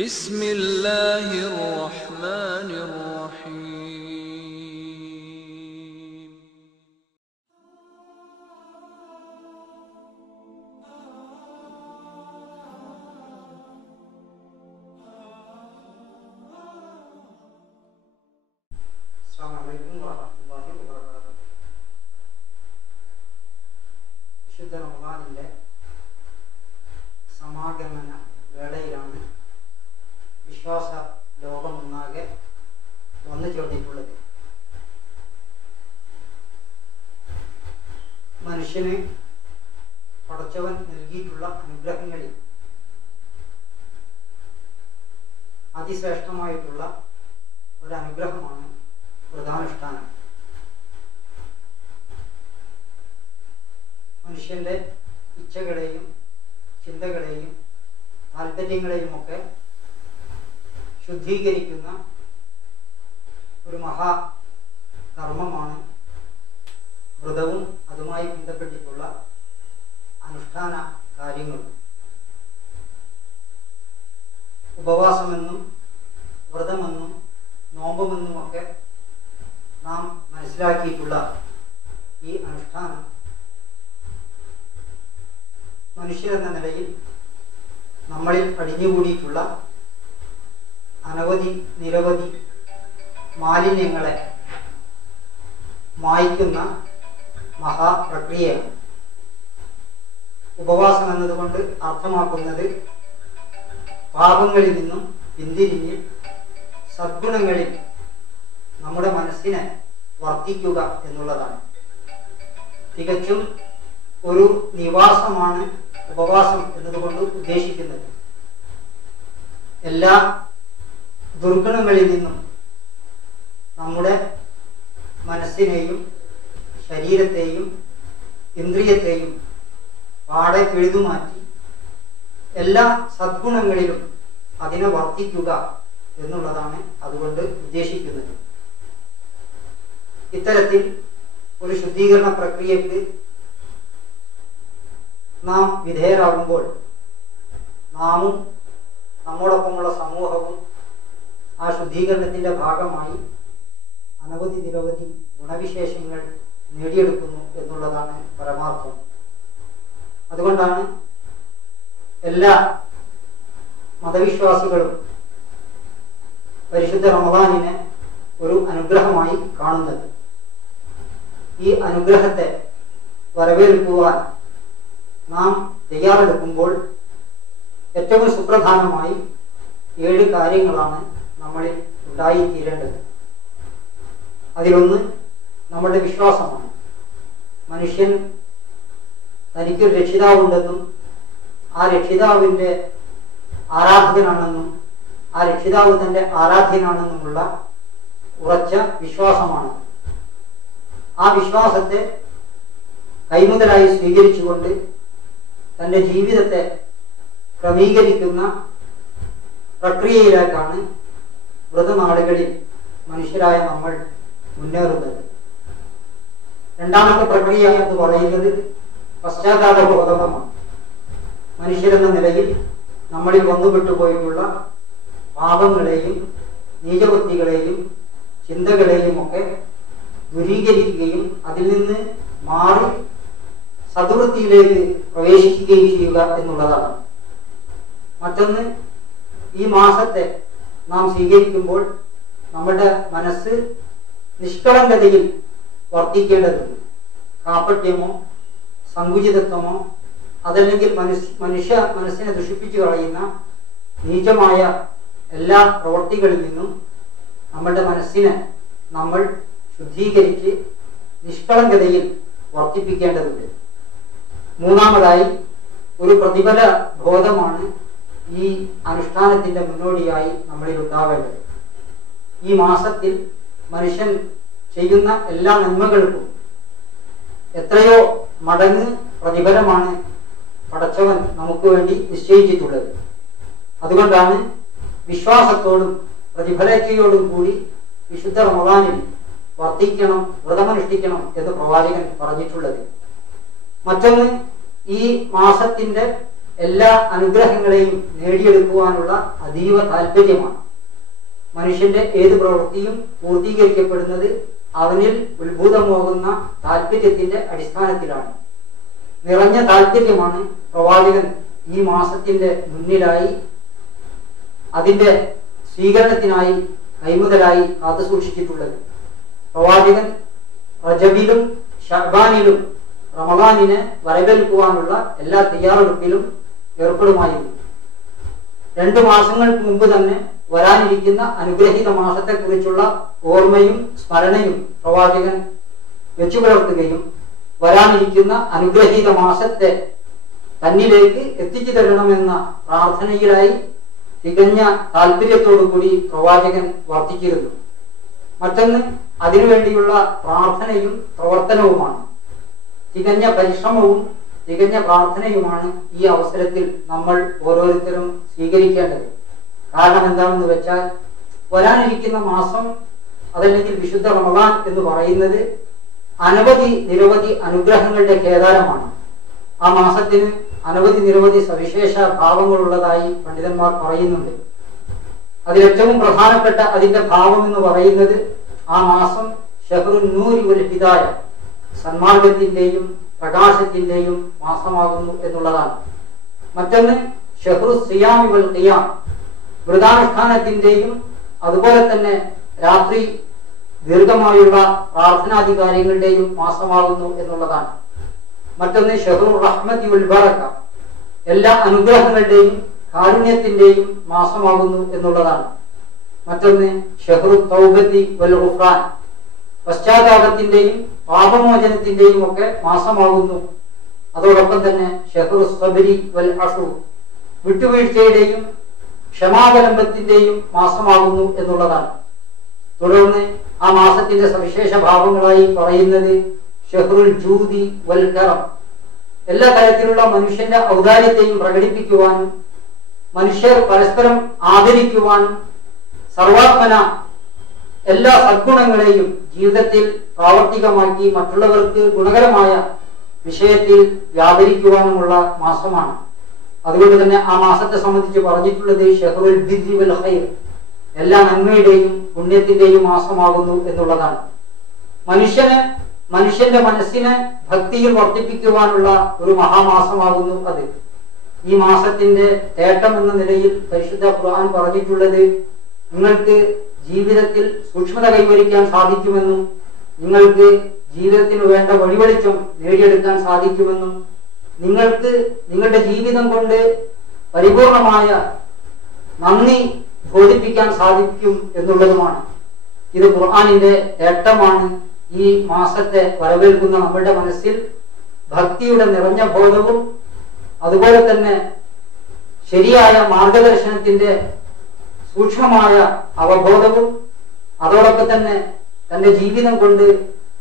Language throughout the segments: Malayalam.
بسم الله الرحمن الرحيم السلام عليكم ورحمة الله وبركاته. വിശുദ്ധ റമദാനിലെ സമാഗമന വേളയിലാണ് വിശ്വാസ ലോകമൊന്നാകെ വന്നു ചേർന്നിട്ടുള്ളത്. മനുഷ്യന് പടച്ചവൻ നൽകിയിട്ടുള്ള അനുഗ്രഹങ്ങളിൽ അതിശ്രേഷ്ഠമായിട്ടുള്ള ഒരനുഗ്രഹമാണ് വ്രതാനുഷ്ഠാനം. മനുഷ്യന്റെ ഇച്ഛകളെയും ചിന്തകളെയും താല്പര്യങ്ങളെയും ഒക്കെ ശുദ്ധീകരിക്കുന്ന ഒരു മഹാകർമ്മമാണ് വ്രതവും അതുമായി ബന്ധപ്പെട്ടിട്ടുള്ള അനുഷ്ഠാന കാര്യങ്ങളും. ഉപവാസമെന്നും വ്രതമെന്നും നോമ്പുമെന്നുമൊക്കെ നാം മനസ്സിലാക്കിയിട്ടുള്ള ഈ അനുഷ്ഠാനം മനുഷ്യരെന്ന നിലയിൽ നമ്മളിൽ അടിഞ്ഞുകൂടിയിട്ടുള്ള നിരവധി മാലിന്യങ്ങളെ മായ്ക്കുന്ന മഹാപ്രക്രിയയാണ്. ഉപവാസം എന്നതുകൊണ്ട് അർത്ഥമാക്കുന്നത് പാപങ്ങളിൽ നിന്നും പിന്തിരിഞ്ഞ് സദ്ഗുണങ്ങളിൽ നമ്മുടെ മനസ്സിനെ വർദ്ധിക്കുക എന്നുള്ളതാണ്. തികച്ചും ഒരു നിവാസമാണ് ഉപവാസം എന്നതുകൊണ്ട് ഉദ്ദേശിക്കുന്നത്. എല്ലാ ദുർഗുണങ്ങളിൽ നിന്നും നമ്മുടെ മനസ്സിനെയും ശരീരത്തെയും ഇന്ദ്രിയത്തെയും പാടെ പിഴുതുമാറ്റി എല്ലാ സദ്ഗുണങ്ങളിലും അതിനെ വർദ്ധിക്കുക എന്നുള്ളതാണ് അതുകൊണ്ട് ഉദ്ദേശിക്കുന്നത്. ഇത്തരത്തിൽ ഒരു ശുദ്ധീകരണ പ്രക്രിയക്ക് നാം വിധേയരാകുമ്പോൾ നാമും നമ്മോടൊപ്പമുള്ള സമൂഹവും ആ ശുദ്ധീകരണത്തിന്റെ ഭാഗമായി നിരവധി ഗുണവിശേഷങ്ങൾ നേടിയെടുക്കുന്നു എന്നുള്ളതാണ് പരമാർത്ഥം. അതുകൊണ്ടാണ് എല്ലാ മതവിശ്വാസികളും പരിശുദ്ധ റമദാനിനെ ഒരു അനുഗ്രഹമായി കാണുന്നത്. ഈ അനുഗ്രഹത്തെ വരവേൽക്കുവാൻ നാം തയ്യാറെടുക്കുമ്പോൾ ഏറ്റവും സുപ്രധാനമായി 7 കാര്യങ്ങളാണ് നമ്മളിൽ ഉണ്ടായിത്തീരേണ്ടത്. അതിലൊന്ന് നമ്മുടെ വിശ്വാസമാണ്. മനുഷ്യൻ തനിക്കൊരു രക്ഷിതാവുണ്ടെന്നും ആ രക്ഷിതാവിൻ്റെ ആരാധകനാണെന്നും ആ രക്ഷിതാവ് തൻ്റെ ആരാധ്യനാണെന്നുമുള്ള ഉറച്ച വിശ്വാസമാണ്. ആ വിശ്വാസത്തെ കൈമുതലായി സ്വീകരിച്ചുകൊണ്ട് തൻ്റെ ജീവിതത്തെ ക്രമീകരിക്കുന്ന പ്രക്രിയയിലേക്കാണ് വ്രതനാളുകളിൽ മനുഷ്യരായ നമ്മൾ മുന്നേറുന്നത്. രണ്ടാമത്തെ പ്രക്രിയ എന്ന് പറയുന്നത് പശ്ചാത്താപബോധമാണ്. മനുഷ്യരെന്ന നിലയിൽ നമ്മളിൽ വന്നുപെട്ടുപോയിട്ടുള്ള പാപങ്ങളെയും നീചവൃത്തികളെയും ചിന്തകളെയും ഒക്കെ ദൂരീകരിക്കുകയും അതിൽ നിന്ന് മാറി സദ്വൃത്തിയിലേക്ക് പ്രവേശിക്കുകയും ചെയ്യുക എന്നുള്ളതാണ്. മറ്റൊന്ന്, ഈ മാസത്തെ നാം സ്വീകരിക്കുമ്പോൾ നമ്മുടെ മനസ്സ് നിഷ്കളങ്കതയിൽ വർദ്ധിക്കേണ്ടതുണ്ട്. കാപട്യമോ സങ്കുചിതത്വമോ അതല്ലെങ്കിൽ മനുഷ്യ മനസ്സിനെ ദുഷിപ്പിച്ചു കളയുന്ന നീചമായ എല്ലാ പ്രവൃത്തികളിൽ നിന്നും നമ്മുടെ മനസ്സിനെ നമ്മൾ ശുദ്ധീകരിച്ച് നിഷ്കളങ്കതയിൽ വർദ്ധിപ്പിക്കേണ്ടതുണ്ട്. മൂന്നാമതായി, ഒരു പ്രതിഫല ബോധമാണ് ഈ അനുഷ്ഠാനത്തിന്റെ മുന്നോടിയായി നമ്മളിൽ ഉണ്ടാവേണ്ടത്. ഈ മാസത്തിൽ മനുഷ്യൻ ചെയ്യുന്ന എല്ലാ നന്മകൾക്കും എത്രയോ മടങ്ങ് പ്രതിഫലമാണ് പടച്ചവൻ നമുക്ക് വേണ്ടി നിശ്ചയിച്ചിട്ടുള്ളത്. അതുകൊണ്ടാണ് വിശ്വാസത്തോടും പ്രതിഫലേച്ഛയോടും കൂടി വിശുദ്ധ റമദാനിൽ വർദ്ധിക്കണം, വ്രതമനുഷ്ഠിക്കണം എന്ന് പ്രവാചകൻ പറഞ്ഞിട്ടുള്ളത്. മറ്റൊന്ന്, ഈ മാസത്തിന്റെ എല്ലാ അനുഗ്രഹങ്ങളെയും നേടിയെടുക്കുവാനുള്ള അതീവ താല്പര്യമാണ്. മനുഷ്യന്റെ ഏത് പ്രവൃത്തിയും പൂർത്തീകരിക്കപ്പെടുന്നത് അവനിൽ ഉത്ഭൂതമാകുന്ന താല്പര്യത്തിന്റെ അടിസ്ഥാനത്തിലാണ്. നിറഞ്ഞ താല്പര്യമാണ് പ്രവാചകൻ ഈ മാസത്തിന്റെ മുന്നിലായി അതിന്റെ സ്വീകരണത്തിനായി കൈമുതലായി കാത്തു സൂക്ഷിച്ചിട്ടുള്ളത്. പ്രവാചകൻ റജബിലും ഷഅബാനിലും റമദാനിനെ വരവേൽക്കുവാനുള്ള എല്ലാ തയ്യാറെടുപ്പിലും ഏർപ്പെടുമായിരുന്നു. 2 മാസങ്ങൾക്ക് മുമ്പ് തന്നെ വരാനിരിക്കുന്ന അനുഗ്രഹീത മാസത്തെക്കുറിച്ചുള്ള ഓർമ്മയും സ്മരണയും പ്രവാചകൻ വെച്ചു പുലർത്തുകയും വരാനിരിക്കുന്ന അനുഗ്രഹീത മാസത്തെ തന്നിലേക്ക് എത്തിച്ചു തരണമെന്ന പ്രാർത്ഥനയിലായി തികഞ്ഞ താല്പര്യത്തോടുകൂടി പ്രവാചകൻ വർത്തിച്ചിരുന്നു. മറ്റൊന്ന് അതിനുവേണ്ടിയുള്ള പ്രാർത്ഥനയും പ്രവർത്തനവുമാണ്. തികഞ്ഞ പരിശ്രമവും തികഞ്ഞ പ്രാർത്ഥനയുമാണ് ഈ അവസരത്തിൽ നമ്മൾ ഓരോരുത്തരും സ്വീകരിക്കേണ്ടത്. കാരണം എന്താണെന്ന് വെച്ചാൽ, വരാനിരിക്കുന്ന മാസം അതല്ലെങ്കിൽ വിശുദ്ധ റമദാൻ എന്ന് പറയുന്നത് നിരവധി അനുഗ്രഹങ്ങളുടെ കേദാരമാണ്. ആ മാസത്തിന് നിരവധി സവിശേഷ ഭാവങ്ങളുള്ളതായി പണ്ഡിതന്മാർ പറയുന്നുണ്ട്. അതിലേറ്റവും പ്രധാനപ്പെട്ട അതിന്റെ ഭാവം എന്ന് പറയുന്നത് ആ മാസം ഷഹ്റുൻ നൂരി വൽ ഹിദായ, സന്മാർഗത്തിന്റെയും പ്രകാശത്തിന്റെയും മാസമാകുന്നു എന്നുള്ളതാണ്. മറ്റൊന്ന് ഷഹ്റു സിയാമി വൽ ഖിയാം, വ്രതാനുഷ്ഠാനത്തിന്റെയും അതുപോലെ തന്നെ രാത്രി ദീർഘമായുള്ള പ്രാർത്ഥനാധികാരികളുടെയും മാസമാകുന്നു എന്നുള്ളതാണ്. മറ്റൊന്ന് ഷഹ്റു റഹ്മത്തി വൽ ബറക, എല്ലാ അനുഗ്രഹങ്ങളുടെയും കാരുണ്യത്തിന്റെയും മാസമാകുന്നു എന്നുള്ളതാണ്. മറ്റൊന്ന് ഷഹ്റു തൗബത്തി വൽ ഗുഫ്റാൻ, പശ്ചാത്താപത്തിന്റെയും പാപമോചനത്തിന്റെയും ഒക്കെ മാസമാകുന്നു. അതോടൊപ്പം തന്നെ ഷഹ്റു സബ്രി വൽ അഫു, വിട്ടുവീഴ്ചയുടെയും ക്ഷമാവലംബത്തിന്റെയും മാസമാകുന്നു എന്നുള്ളതാണ്. തുടർന്ന് ആ മാസത്തിന്റെ സവിശേഷ ഭാവങ്ങളായി പറയുന്നത് ഷഹ്റുൽ ജൂദി വൽ കറം, എല്ലാ തരത്തിലുള്ള മനുഷ്യന്റെ ഔദാര്യത്തെയും പ്രകടിപ്പിക്കുവാനും മനുഷ്യർ പരസ്പരം ആദരിക്കുവാനും സർവാത്മന എല്ലാ സദ്ഗുണങ്ങളെയും ജീവിതത്തിൽ പ്രാവർത്തികമാക്കി മറ്റുള്ളവർക്ക് ഗുണകരമായ വിഷയത്തിൽ വ്യാപരിക്കുവാനുമുള്ള മാസമാണ്. അതുകൊണ്ട് തന്നെ ആ മാസത്തെ സംബന്ധിച്ച് പറഞ്ഞിട്ടുള്ളത് ഷഹ്റുൽ ബിർരി വൽ ഖൈർ, എല്ലാ നന്മയുടെയും പുണ്യത്തിന്റെയും മാസമാകുന്നു എന്നുള്ളതാണ്. മനുഷ്യന്റെ മനസ്സിനെ ഭക്തിയിൽ വർദ്ധിപ്പിക്കുവാനുള്ള ഒരു മഹാമാസമാകുന്നു അത്. ഈ മാസത്തിന്റെ തേട്ടം എന്ന നിലയിൽ പരിശുദ്ധ ഖുർആൻ പറഞ്ഞിട്ടുള്ളത്, നിങ്ങൾക്ക് ജീവിതത്തിൽ സൂക്ഷ്മത കൈവരിക്കാൻ സാധിക്കുമെന്നും നിങ്ങൾക്ക് ജീവിതത്തിന് വേണ്ട വഴിവെളിച്ചം നേടിയെടുക്കാൻ സാധിക്കുമെന്നും നിങ്ങൾക്ക് നിങ്ങളുടെ ജീവിതം കൊണ്ട് പരിപൂർണമായ നന്ദി ബോധിപ്പിക്കാൻ സാധിക്കും എന്നുള്ളതുമാണ്. ഇത് ഖുർആനിന്റെ തേട്ടമാണ്. ഈ മാസത്തെ വരവേൽക്കുന്ന നമ്മുടെ മനസ്സിൽ ഭക്തിയുടെ നിറഞ്ഞ ബോധവും അതുപോലെ തന്നെ ശരിയായ മാർഗദർശനത്തിന്റെ സൂക്ഷ്മമായ അവബോധവും അതോടൊപ്പം തന്നെ തന്റെ ജീവിതം കൊണ്ട്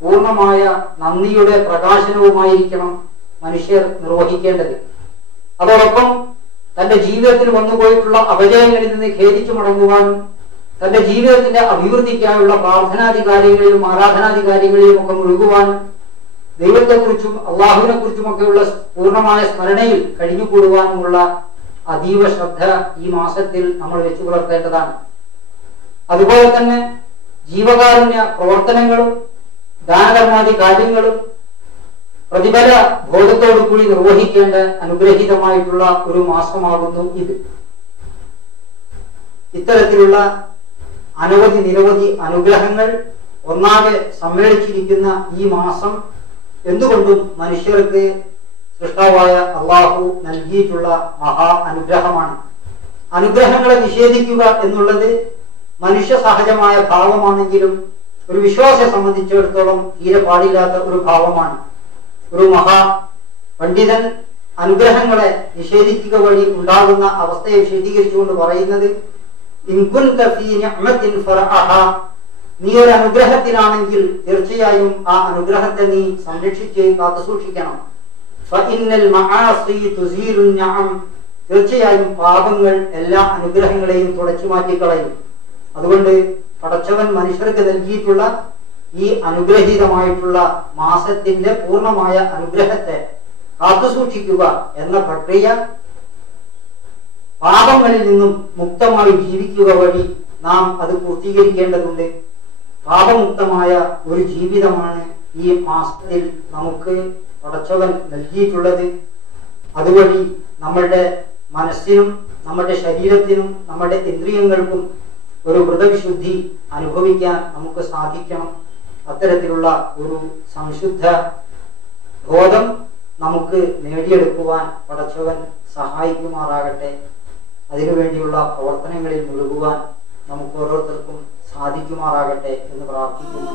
പൂർണ്ണമായ നന്ദിയുടെ പ്രകാശനവുമായിരിക്കണം മനുഷ്യർ നിർവഹിക്കേണ്ടത്. അതോടൊപ്പം തന്റെ ജീവിതത്തിൽ വന്നുപോയിട്ടുള്ള അപജയങ്ങളിൽ നിന്ന് ഖേദിച്ചു മടങ്ങുവാനും തന്റെ ജീവിതത്തിന്റെ അഭിവൃദ്ധിക്കായുള്ള പ്രാർത്ഥനാധികാരികളിലും ആരാധനാധികാരികളിലും ഒക്കെ മുഴുകുവാനും ദൈവത്തെക്കുറിച്ചും അള്ളാഹുവിനെ കുറിച്ചുമൊക്കെയുള്ള പൂർണ്ണമായ സ്മരണയിൽ കഴിഞ്ഞുകൂടുവാനുമുള്ള അതീവ ശ്രദ്ധ ഈ മാസത്തിൽ നമ്മൾ വെച്ചു പുലർത്തേണ്ടതാണ്. അതുപോലെ തന്നെ ജീവകാരുണ്യ പ്രവർത്തനങ്ങളും ദാനധർമാദി കാര്യങ്ങളും പ്രതിഫല ബോധത്തോടു കൂടി നിർവഹിക്കേണ്ട അനുഗ്രഹീതമായിട്ടുള്ള ഒരു മാസമാകുന്നു ഇത്. ഇത്തരത്തിലുള്ള നിരവധി അനുഗ്രഹങ്ങൾ ഒന്നാകെ സമ്മേളിച്ചിരിക്കുന്ന ഈ മാസം എന്തുകൊണ്ടും മനുഷ്യർക്ക് സൃഷ്ടാവായ അള്ളാഹു നൽകിയിട്ടുള്ള മഹാ അനുഗ്രഹമാണ്. അനുഗ്രഹങ്ങളെ നിഷേധിക്കുക എന്നുള്ളത് മനുഷ്യ സഹജമായ ഭാവമാണെങ്കിലും ഒരു വിശ്വാസിയെ സംബന്ധിച്ചിടത്തോളം തീരെ പാടില്ലാത്ത ഒരു ഭാവമാണ്. ഒരു മഹാ പണ്ഡിതൻ അനുഗ്രഹങ്ങളെ നിഷേധിക്കുക വഴി ഉണ്ടാകുന്ന അവസ്ഥയെ വിശദീകരിച്ചുകൊണ്ട് പറയുന്നത്, നീ ഒരു അനുഗ്രഹത്തിലാണെങ്കിൽ തീർച്ചയായും ആ അനുഗ്രഹത്തെ നീ സംരക്ഷിച്ച് കാത്തു സൂക്ഷിക്കണം. തീർച്ചയായും പാപങ്ങൾ എല്ലാ അനുഗ്രഹങ്ങളെയും തുടച്ചു മാറ്റിക്കളയും. അതുകൊണ്ട് പടച്ചവൻ മനുഷ്യർക്ക് നൽകിയിട്ടുള്ള ഈ അനുഗ്രഹീതമായിട്ടുള്ള മാസത്തിന്റെ പൂർണ്ണമായ അനുഗ്രഹത്തെ കാത്തുസൂക്ഷിക്കുക എന്ന പ്രക്രിയ പാപങ്ങളിൽ നിന്നും മുക്തമായി ജീവിക്കുക വഴി നാം അത് പൂർത്തീകരിക്കേണ്ടതുണ്ട്. പാപമുക്തമായ ഒരു ജീവിതമാണ് ഈ മാസത്തിൽ നമുക്ക് പടച്ചവൻ നൽകിയിട്ടുള്ളത്. അതുവഴി നമ്മളുടെ മനസ്സിനും നമ്മുടെ ശരീരത്തിനും നമ്മുടെ ഇന്ദ്രിയങ്ങൾക്കും ഒരു വ്രതവിശുദ്ധി അനുഭവിക്കാൻ നമുക്ക് സാധിക്കണം. അത്തരത്തിലുള്ള ഒരു സംശുദ്ധ ബോധം നമുക്ക് നേടിയെടുക്കുവാൻ പടച്ചവൻ സഹായിക്കുമാറാകട്ടെ. അതിനുവേണ്ടിയുള്ള പ്രവർത്തനങ്ങളിൽ മുഴുകുവാൻ നമുക്ക് ഓരോരുത്തർക്കും സാധിക്കുമാറാകട്ടെ എന്ന് പ്രാർത്ഥിക്കുന്നു.